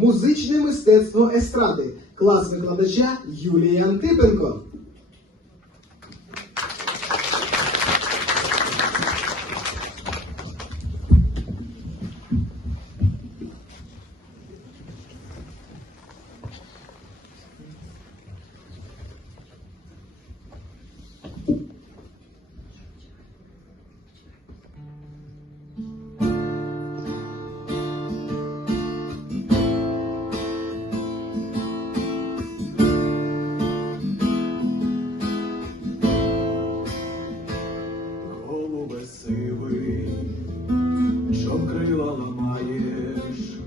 музичне мистецтво естради, клас викладача Юлія Антипенко. Чом крила ламаєш,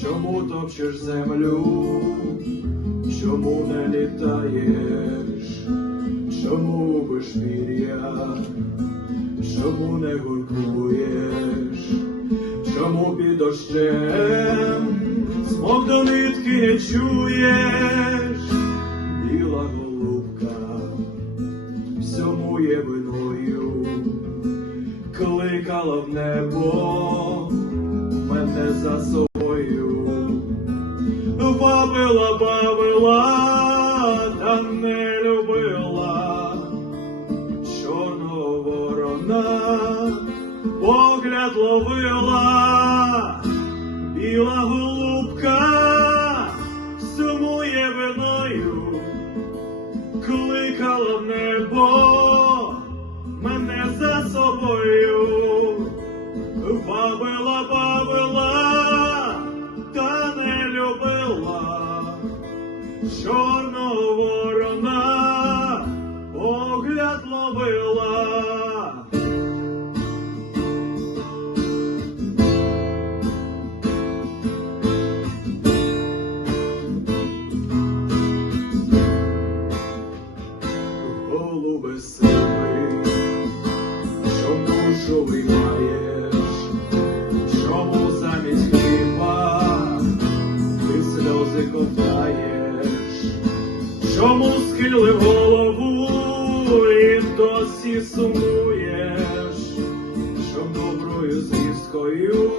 чому топчеш землю, чому не літаєш, чому губиш пір'я, чому не гуркуєш, чому під дощем смок до нитки не чуєш, біла голубка всьому є виною. Кликала в небо мене за собою, бавила, та не любила. Чорного ворона погляд ловила, біла голубка всьому є виною. Кликала в небо мене за собою, бавила, та не любила. Чорного ворона погляд ловила. Голубе сивий, душу виймаєш, чому замість хліба ти сльози ковтаєш, чому схилив голову і досі сумуєш, чом доброю звісткою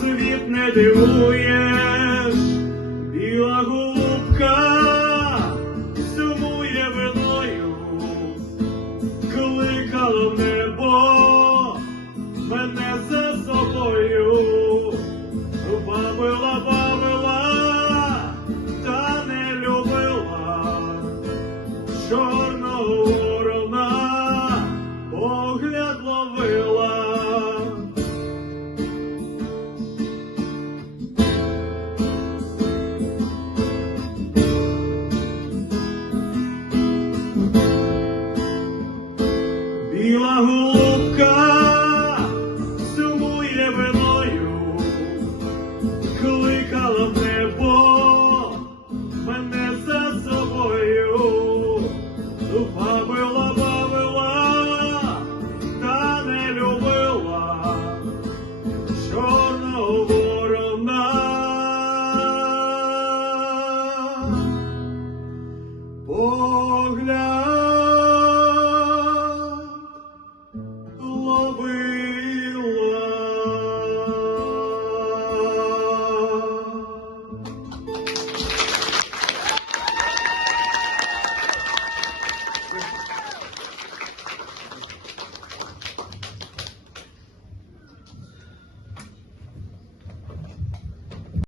світ не дивуєш.